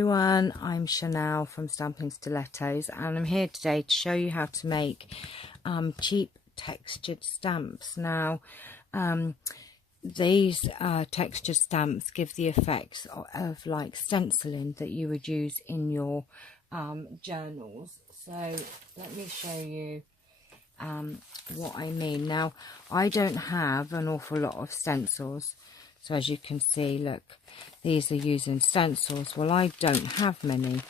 Everyone, I'm Chanel from Stampin Stilettos, and I'm here today to show you how to make cheap textured stamps. Now these textured stamps give the effects of like stenciling that you would use in your journals. So let me show you what I mean. Now I don't have an awful lot of stencils, so as you can see, look, these are using stencils. Well, I don't have many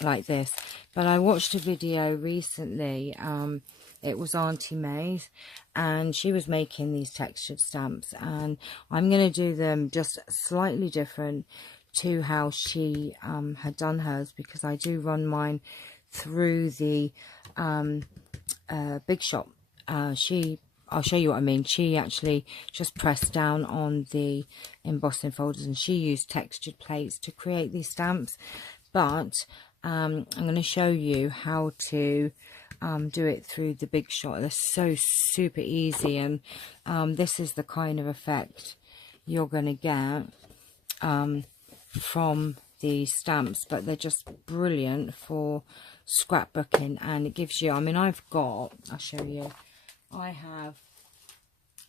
like this, but I watched a video recently. It was Auntie May's, and she was making these textured stamps, and I'm going to do them just slightly different to how she had done hers, because I do run mine through the Big Shop. I'll show you what I mean. She actually just pressed down on the embossing folders, and she used textured plates to create these stamps. But I'm going to show you how to do it through the Big Shot. They're so super easy, and this is the kind of effect you're going to get from these stamps. But they're just brilliant for scrapbooking, and it gives you, I mean, I'll show you. I have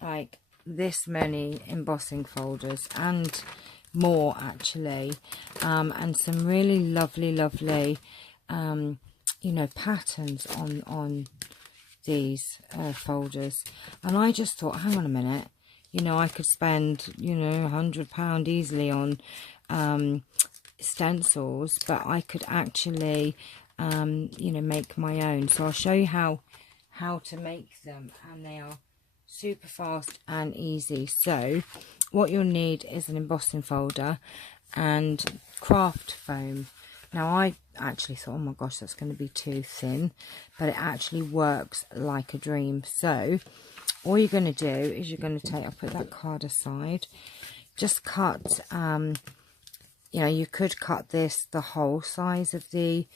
like this many embossing folders and more actually, and some really lovely you know, patterns on these folders. And I just thought, hang on a minute, you know, I could spend, you know, £100 easily on stencils, but I could actually you know, make my own. So I'll show you how to make them, and they are super fast and easy. So what you'll need is an embossing folder and craft foam. Now I actually thought, oh my gosh, that's going to be too thin, but it actually works like a dream. So all you're going to do is you're going to take, I'll put that card aside, just cut you know, you could cut this the whole size of the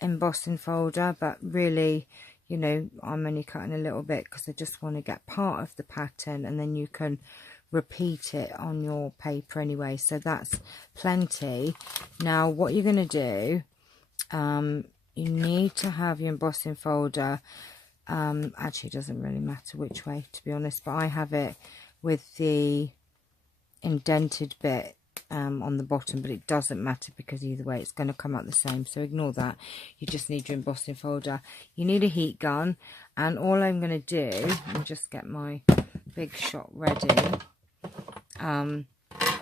embossing folder, but really, you know, I'm only cutting a little bit because I just want to get part of the pattern, and then you can repeat it on your paper anyway, so that's plenty. Now what you're going to do, you need to have your embossing folder, actually it doesn't really matter which way, to be honest, but I have it with the indented bit on the bottom, but it doesn't matter because either way it's going to come out the same, so ignore that. You just need your embossing folder. You need a heat gun, and all I'm going to do, let me just get my Big Shot ready. All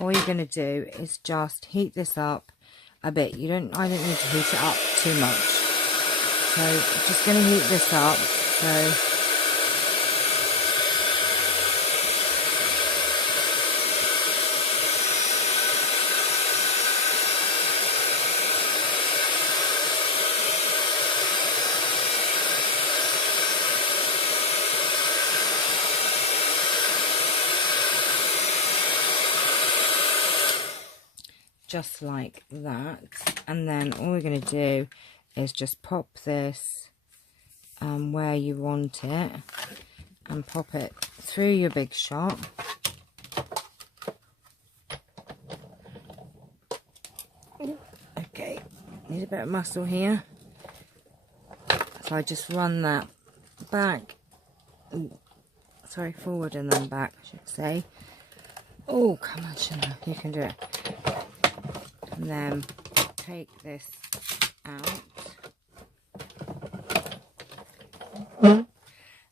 you're going to do is just heat this up a bit. I don't need to heat it up too much, so I'm just going to heat this up. So just like that, and then all we're going to do is just pop this where you want it, and pop it through your Big Shot. Okay, need a bit of muscle here, so I just run that back, sorry, forward and then back, I should say. Oh, come on, Chanel, you can do it. And then take this out,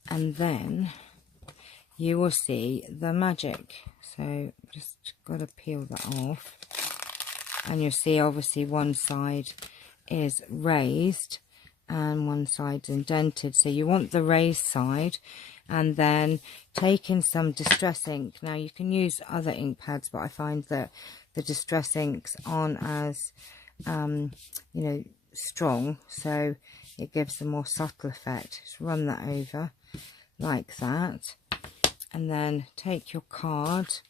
and then you will see the magic. So just got to peel that off, and you'll see obviously one side is raised and one side's indented, so you want the raised side. And then taking some distress ink. Now you can use other ink pads, but I find that the distress inks aren't as you know, strong, so it gives a more subtle effect. Just run that over like that, and then take your card.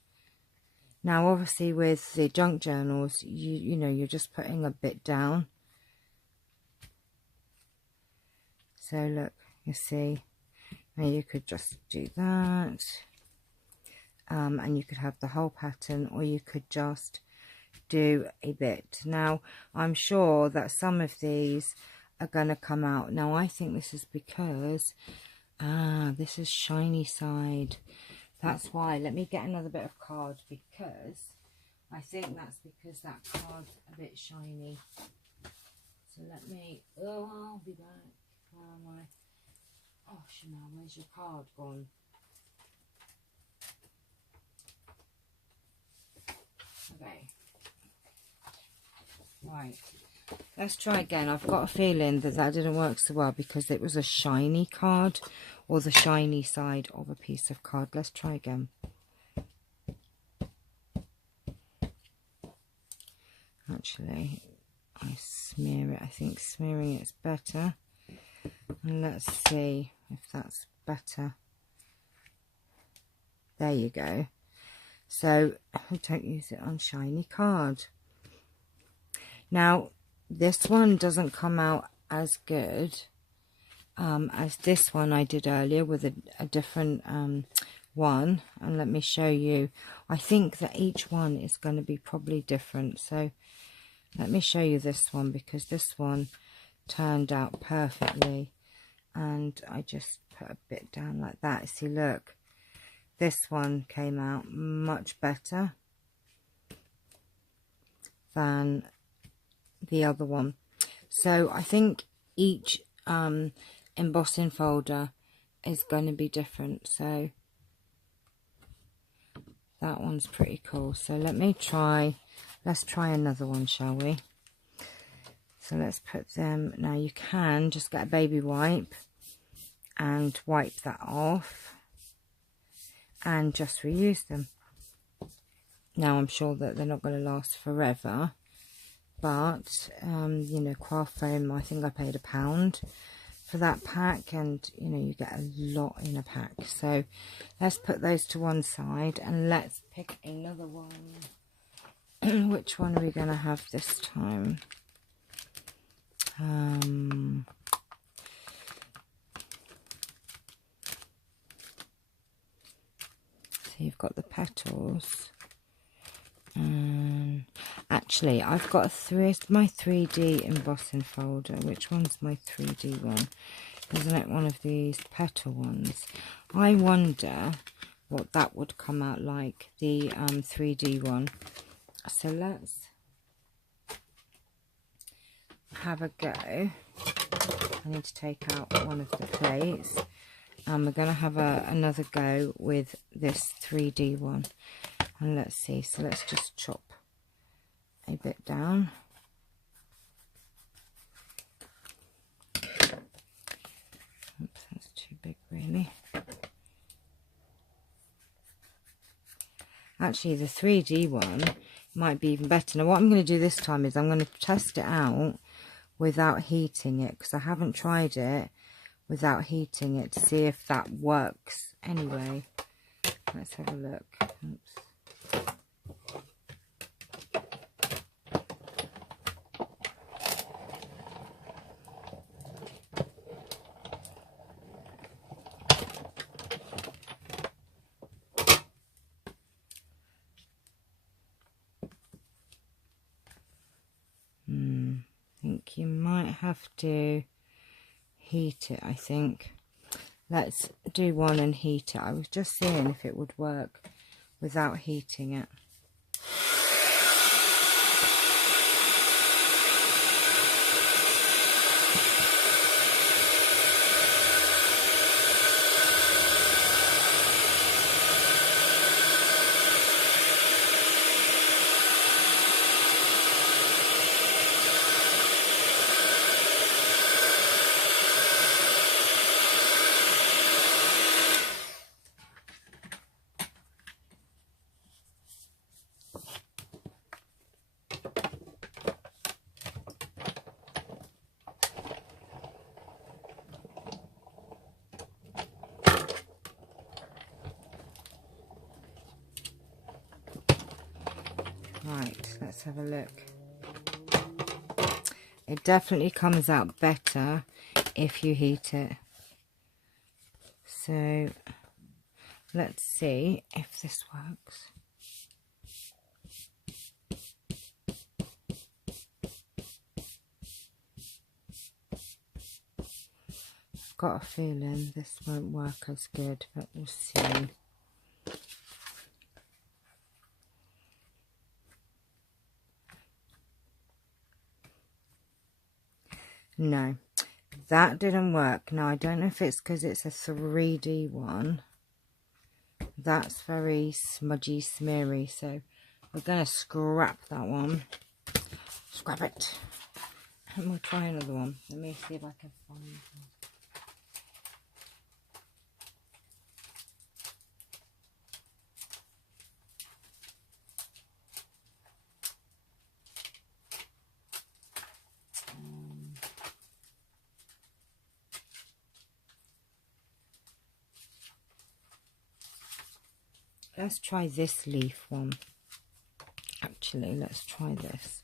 Now obviously with the junk journals, you know, you're just putting a bit down. So look, you see, now you could just do that, and you could have the whole pattern, or you could just do a bit. Now I'm sure that some of these are going to come out. Now I think this is because this is shiny side. That's why. Let me get another bit of card, because I think that's because that card's a bit shiny. So let me, I'll be back. Where am I? Oh, Chanel, where's your card gone? Okay. Right. Let's try again. I've got a feeling that that didn't work so well because it was a shiny card, or the shiny side of a piece of card. Let's try again. Actually, I smear it. I think smearing it's better. And let's see if that's better. There you go. So don't use it on shiny card. Now this one doesn't come out as good as this one I did earlier with a different one. And let me show you. I think that each one is going to be probably different. So let me show you this one, because this one turned out perfectly. And I just put a bit down like that. See, look, this one came out much better than the other one. So I think each embossing folder is going to be different. So that one's pretty cool. So let's try another one, shall we? So let's put them. Now you can just get a baby wipe and wipe that off and just reuse them. Now I'm sure that they're not going to last forever, but you know, craft foam, I think I paid £1 for that pack, and you know, you get a lot in a pack. So let's put those to one side and let's pick another one. Which one are we going to have this time? So you've got the petals. Actually, I've got my 3D embossing folder. Which one's my 3D one? Isn't it one of these petal ones? I wonder what that would come out like, the 3D one. So let's have a go. I need to take out one of the plates. We're going to have another go with this 3D one. And let's see. So let's just chop a bit down. Oops, that's too big really. Actually, the 3D one might be even better. Now what I'm going to do this time is I'm going to test it out without heating it, because I haven't tried it without heating it, to see if that works anyway. Let's have a look. Oops. I think you might have to heat it, I think. Let's do one and heat it. I was just seeing if it would work without heating it. Right, let's have a look. It definitely comes out better if you heat it. So let's see if this works. got a feeling this won't work as good, but we'll see. No, that didn't work. Now, I don't know if it's because it's a 3D one. That's very smudgy, smeary, so we're going to scrap that one. Scrap it. And we'll try another one. Let me see if I can find one. Let's try this leaf one. Actually, let's try this.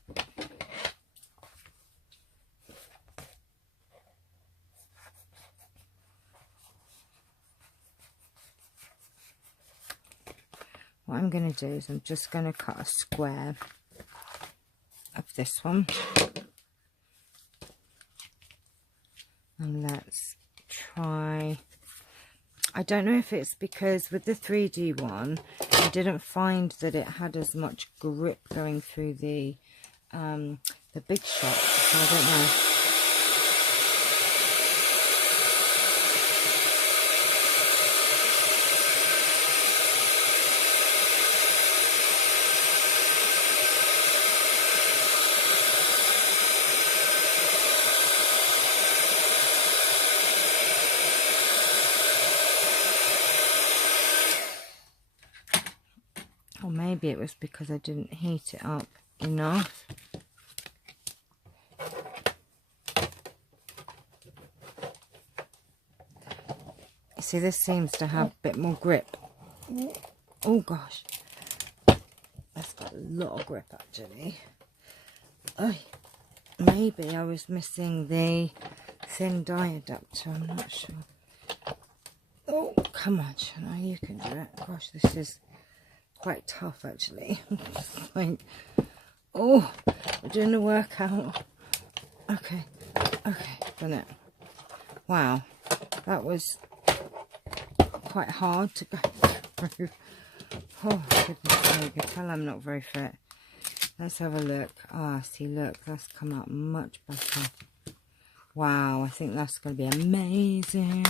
What I'm going to do is I'm just going to cut a square of this one. And let's try... I don't know if it's because with the 3D one, I didn't find that it had as much grip going through the big shot, so I don't know. Or maybe it was because I didn't heat it up enough. See, this seems to have a bit more grip. Oh gosh, that's got a lot of grip actually. Oh, maybe I was missing the thin die adapter, I'm not sure. Oh, come on, Shana, you can do it. Gosh, this is quite tough actually. Like, oh, we're doing the workout. Okay, done it. Wow, that was quite hard to go through. Oh, goodness sake, I tell I'm not very fit. Let's have a look. Ah, see, look, that's come out much better. Wow, I think that's going to be amazing.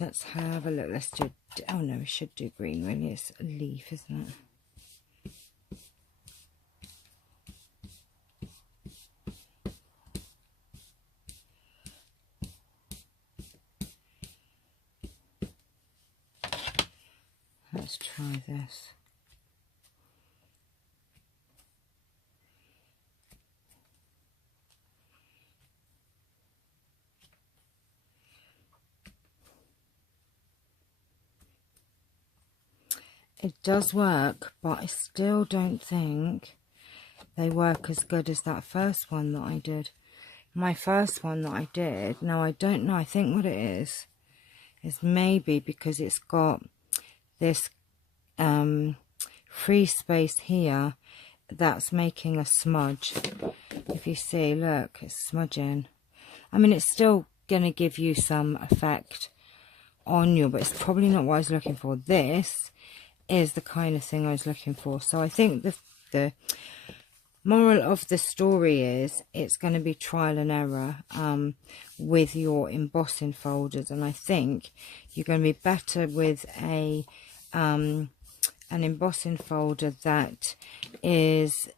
Let's have a look. Let's do... Oh, no, we should do green, really. It's a leaf, isn't it? Let's try this. It does work, but I still don't think they work as good as that first one that I did. My first one that I did, now I don't know, I think what it is maybe because it's got this free space here that's making a smudge. If you see, look, it's smudging. I mean, it's still going to give you some effect on you, but it's probably not what I was looking for. This is the kind of thing I was looking for. So I think the moral of the story is it's going to be trial and error with your embossing folders, and I think you're going to be better with a an embossing folder that is,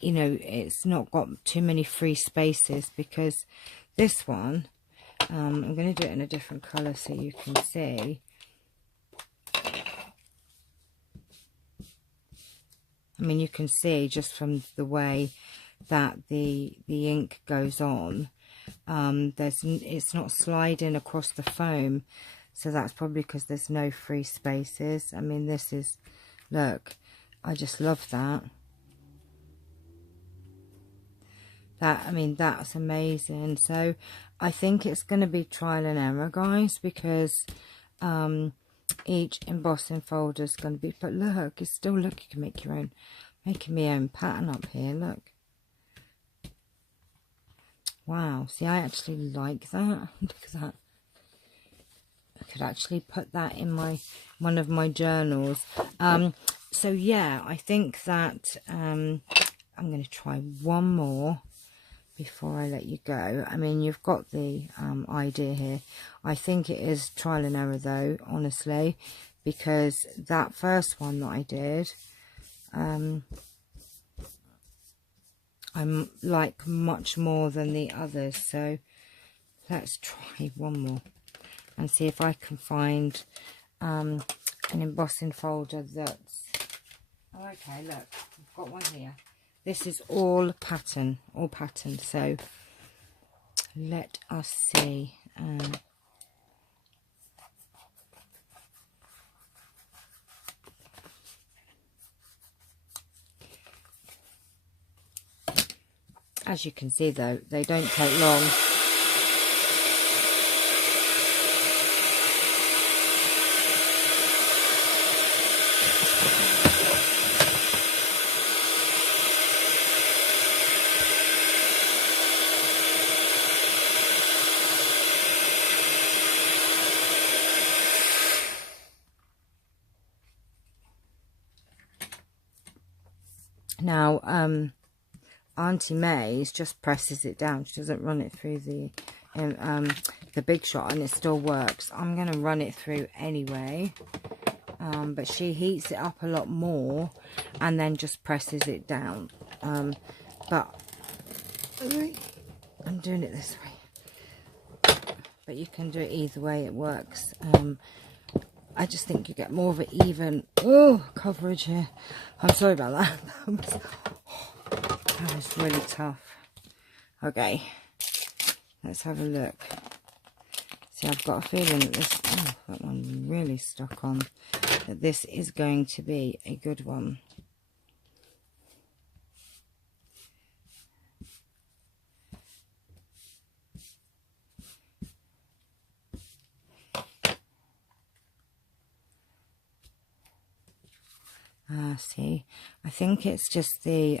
you know, it's not got too many free spaces, because this one I'm going to do it in a different color so you can see. I mean, you can see just from the way that the ink goes on, it's not sliding across the foam, so that's probably because there's no free spaces. I mean, this is, look, I just love that. I mean, that's amazing. So I think it's going to be trial and error, guys, because each embossing folder is going to be, but look, it's still, look, you can make your own, making my own pattern up here, look. Wow, see, I actually like that. Look at that. I could actually put that in one of my journals. So yeah, I think that I'm going to try one more before I let you go. I mean, you've got the idea here. I think it is trial and error though, honestly, because that first one that I did, I'm like much more than the others. So let's try one more and see if I can find an embossing folder that's... Oh, okay, look, I've got one here. This is all pattern, so let us see. As you can see though, they don't take long. Now, Auntie May's just presses it down. She doesn't run it through the Big Shot, and it still works. I'm going to run it through anyway, but she heats it up a lot more and then just presses it down. But I'm doing it this way, but you can do it either way. It works. I just think you get more of an even coverage here. I'm sorry about that. That was really tough. Okay, let's have a look. See, I've got a feeling that this, that one really stuck on, that this is going to be a good one. See, I think it's just the,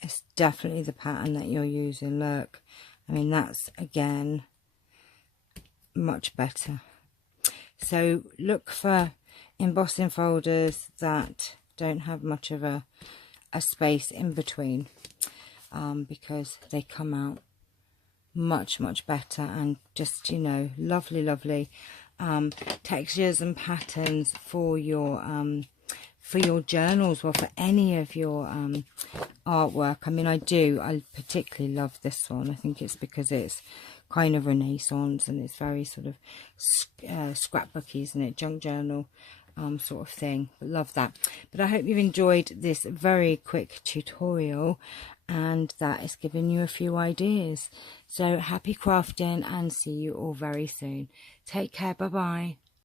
it's definitely the pattern that you're using. Look, I mean, that's, again, much better. So look for embossing folders that don't have much of a space in between, because they come out much better, and just, you know, lovely textures and patterns for your journals, or for any of your artwork. I mean, I particularly love this one. I think it's because it's kind of Renaissance and it's very sort of scrapbooky, isn't it? Junk journal sort of thing. But love that. But I hope you've enjoyed this very quick tutorial, and that has given you a few ideas. So happy crafting, and see you all very soon. Take care. Bye bye.